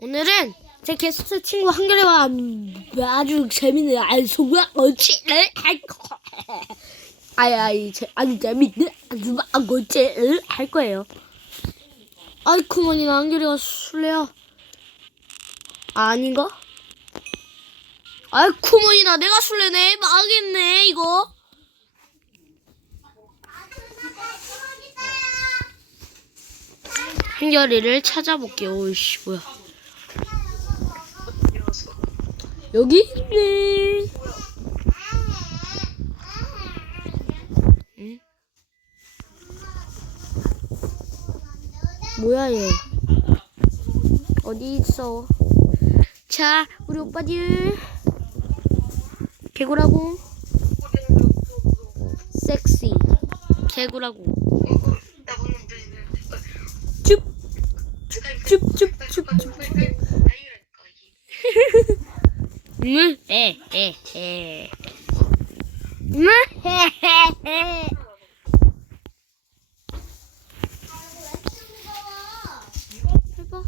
오늘은 제 게스트 친구 한결이와 아주 재밌는 알소가 어찌를 할 거. 아이 아이 제- 아주 재밌는 아주 어찌를 할 거예요. 아이쿠 머니나 한결이가 술래야. 아, 아닌가? 아이쿠 머니나 내가 술래네 망했네 이거. 한결이를 찾아볼게요. 오이씨 뭐야. 여기 있네. 응? 뭐야 얘? 어디 있어? 자, 우리 오빠들 개구라고 섹시 개구라고 줍줍줍줍줍 응? 에, 에, 에. 응? 헤, 헤, 헤. 해봐.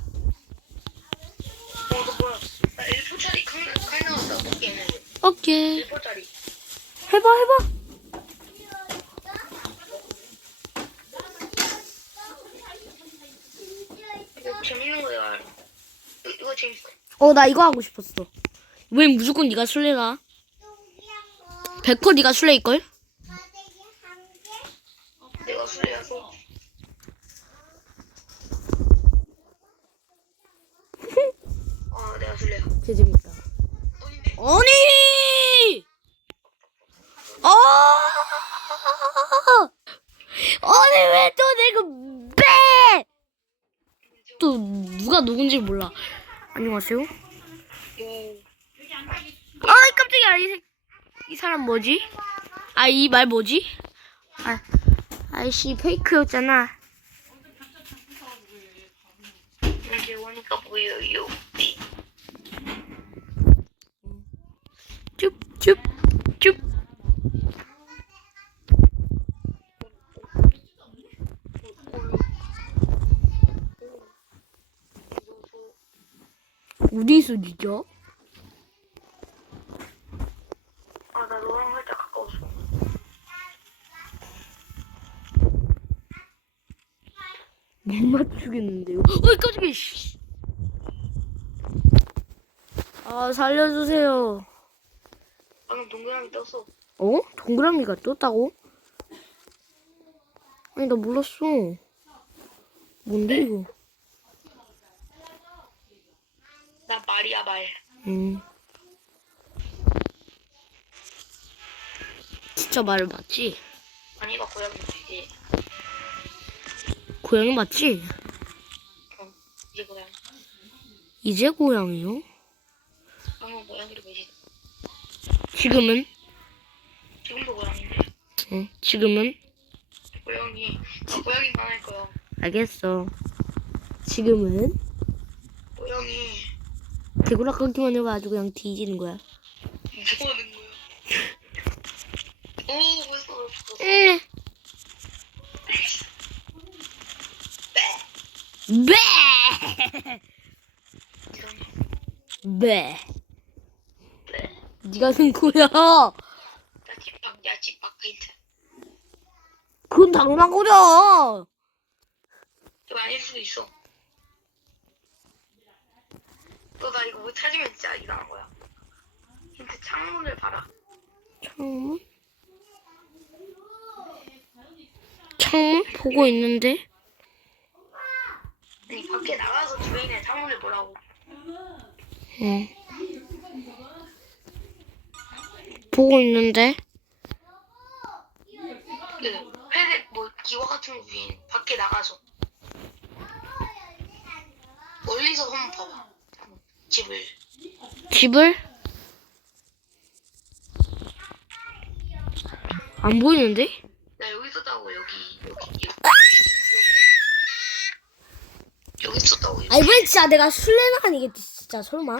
나 1포짜리 칼, 칼 나왔다. 게임에. 오케이. 1포짜리. 해봐, 해봐. 이거 재밌는 거야. 이거 재밌어. 어, 나 이거 하고 싶었어. 왜 무조건 네가 술래가? 백호 네가 술래일걸? 내가 술래여서. 어, 내가 술래야. 개 재밌다. 어딘데? 아니! 어! 아니, 왜 또 내가 빼! 또 누가 누군지 몰라. 안녕하세요. 오. 아이 깜짝이야 이, 새- 이 사람 뭐지? 아 이 말 뭐지? 아 아이씨 페이크였잖아. 오니까 보여요. 줍줍줍. 어디서 니죠? 아, 나 너랑 살짝 가까웠어. 못 맞추겠는데요? 어이 깜짝이야. 씨. 아 살려주세요. 방금 동그라미 떴어. 어? 동그라미가 떴다고? 아니 나 몰랐어. 뭔데 이거? 나 말이야, 말. 음. 진짜 말을 맞지? 아니가 고양이지. 고양이 맞지? 그럼, 이제 고양이. 이제 고양이요? 방금 고양이를 매지. 지금은? 지금도 고양인데. 응. 지금은? 고양이. 나 고양이 만 할 거야. 알겠어. 지금은? 고양이. 개구락 해봐 아주 그냥 뒤지는 거야. 뭐 하는 거야? 오, 벌써 나죽었어. 응. 빼. 배! 이런. 배! 빼. 네가 쓴 거야. 나 집밥, 야, 집밥 힌트. 그건 거죠. 이거 아닐 수도 있어. 너 나 이거 못 찾으면 진짜 이상한 거야. 힌트 창문을 봐라. 창문? 창문? 보고 있는데? 아니 밖에 나가서 주인의 창문을 보라고. 응. 보고 있는데? 그 회색 뭐 기와 같은 주인 밖에 나가서 멀리서 한번 봐봐. 집을. 집을? 안 보이는데? 나 여기 있었다고 여기 여기 여기 여기 있었다고. 아 이번엔 진짜 내가 술래는 아니겠지 진짜 설마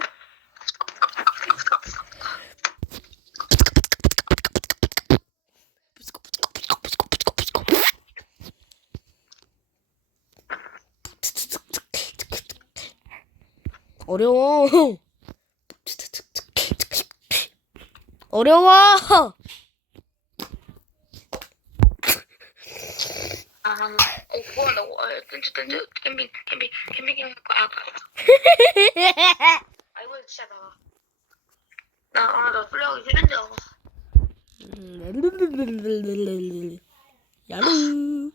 어려워. 어려워. 아. 야르.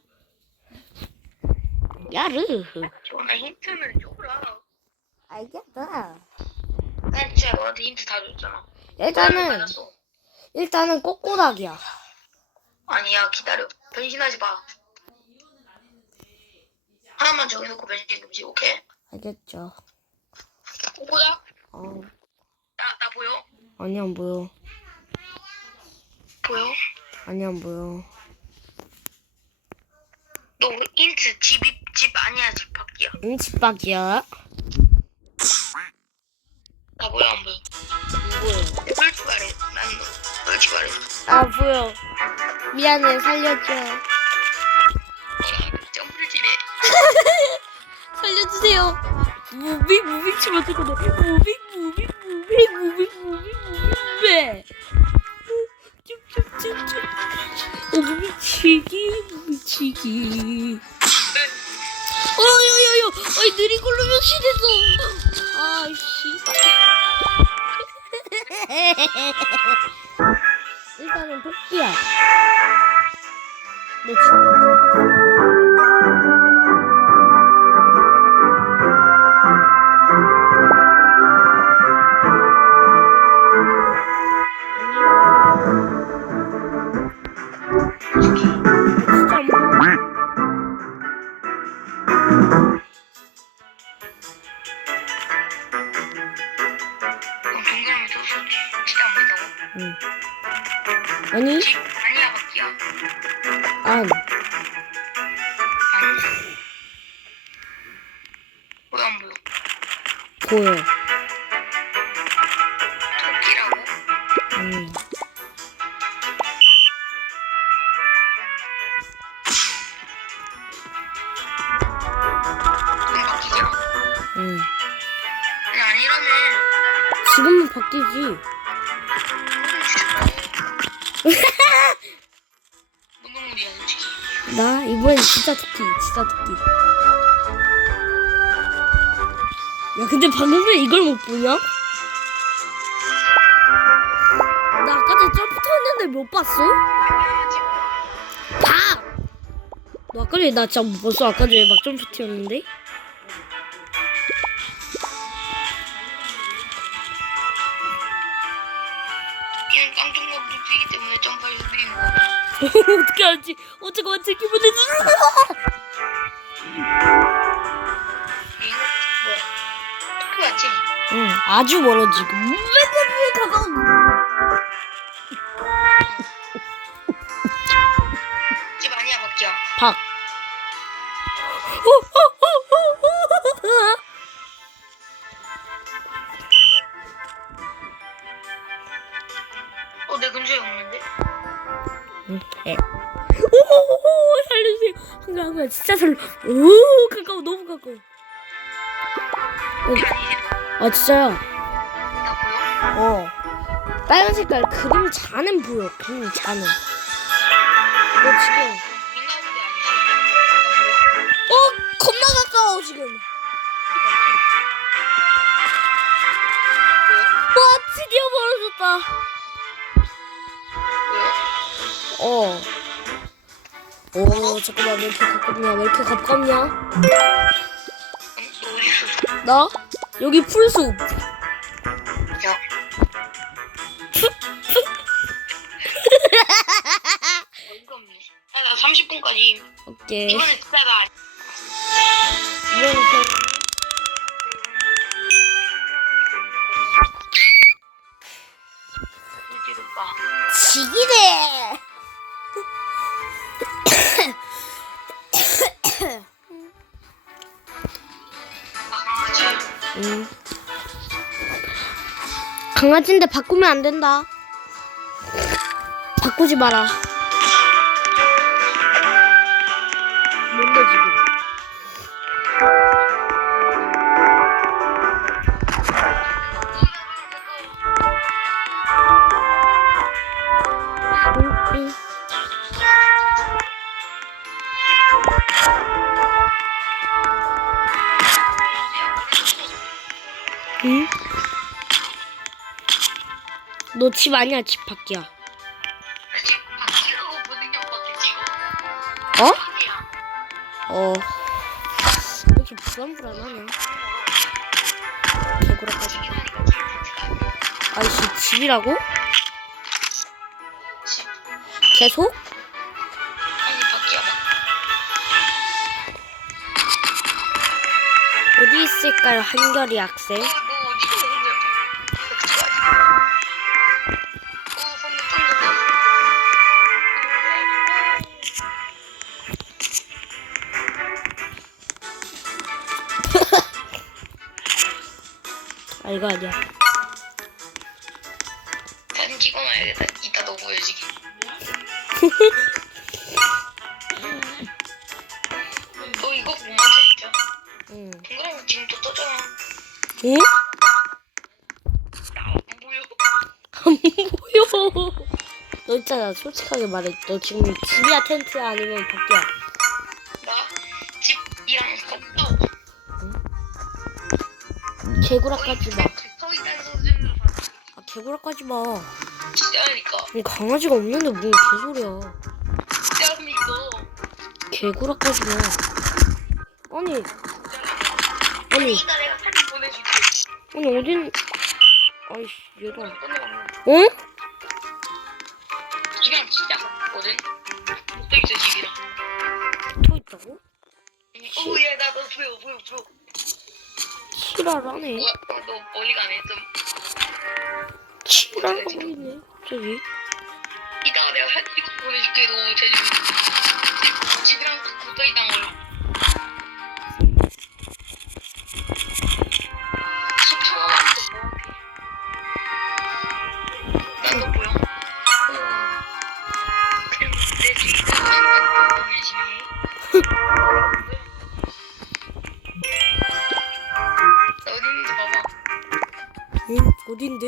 야르. 저나 힌트는 줘라. 알겠다. 난 진짜 너한테 힌트 다 줬잖아. 일단은. 일단은 꼬꼬닥이야. 아니야, 기다려. 변신하지 마. 하나만 정해놓고 변신 금지, 오케이? 알겠죠. 꼬꼬다? 어, 나, 나 보여? 아니 안 보여. 보여? 아니 안 보여. 너 힌트 집, 입- 집 아니야, 집 밖이야. 응, 집박이야. 나 보여, 안 보여? 보여. 꿀집 아래. 난 꿀집 아래. 아 보여. 미안해 살려줘. 점프를 지네. 살려주세요. 무빙 무빙 치면 어떡하나. 무빙 무빙 무빙 무빙 무빙 무빙. 쭉쭉쭉쭉. 어 무빙치기 무빙치기. 어여여여. 어이 느린 걸로 변신했어. 안. 왜안 보여? 보여. 토끼라고? 바뀌잖아. 응. 아니, 아니라며. 지금은 바뀌지. 나 이번엔 진짜 토끼, 진짜 토끼. 야, 근데 방금 왜 이걸 못 보냐? 나 아까 전에 점프 탔는데 못 봤어? 봐! 너 아까 전에 나 진짜 못 봤어. 아까 전에 막 점프 튀었는데? 어떻게 알지? 어쩌고 제 기분이 얘는 뭐야? 토끼 맞지? 응, 아주 멀어 지금. 한글 진짜 살려. 오 가까워 너무 가까워. 아니지? 아 진짜야. 어. 빨간 색깔 그림 자는 보여. 그림 자는. 너 지금. 어 겁나 가까워 지금. 와 드디어 멀어졌다. 왜? 어. 오 잠깐만 왜 이렇게 가깝냐? 왜 이렇게 가깝냐? 나 여기 풀숲. 야, 어이가 없네. 야, 나 30분까지. 오케이. 이번에 진짜가 이건 그 가? 지기네. 강아지인데 바꾸면 안 된다. 바꾸지 마라. 너 집 아니야 집 밖이야 아직 바뀌라고 보는 게 없거든 지금. 어? 어왜 이렇게 불안불안하냐 개구라까지. 아이씨 집이라고? 집. 계속? 아니 밖이야 밖. 어디 있을까요 한결이 학생? 아 이거 아니야 사진 찍어 놔야겠다. 이따 너 보여주게. 너 이거 못 맞춰 진짜. 응 동그라미 지금 또 떠잖아. 응? 나안 보여. 안 보여 너 있잖아 솔직하게 말해 너 지금 집이야 텐트야 아니면 밖이야 나 집이랑 가까워. 개구라까지 마 개구라까지 마 진짜니까. 아니, 강아지가 없는데 뭔 개소리야 진짜니까. 개구라까지 마 아니 아니 아니 이따 내가 사진 보내줄게. 아니 어딘 아이씨 얘도 안-. 응? 집이랑 진짜 가깝거든. 못돼 있어 집이랑. 또 있다고? 오야 나너 보여 보여 보여. 치라라네 뭐야 어, 너 멀리 가네 좀. 치라라고 있네 갑자기 이따가 내가 사진 찍어 보내줄게 너 제주 집, 집이랑 붙어 있단 걸. 10초 남았는데 뭐하게. 난너 보여? 어. 그럼 내 뒤에 있는 너네 집이. 나 어디 있는지 봐봐. 응? 어딘데?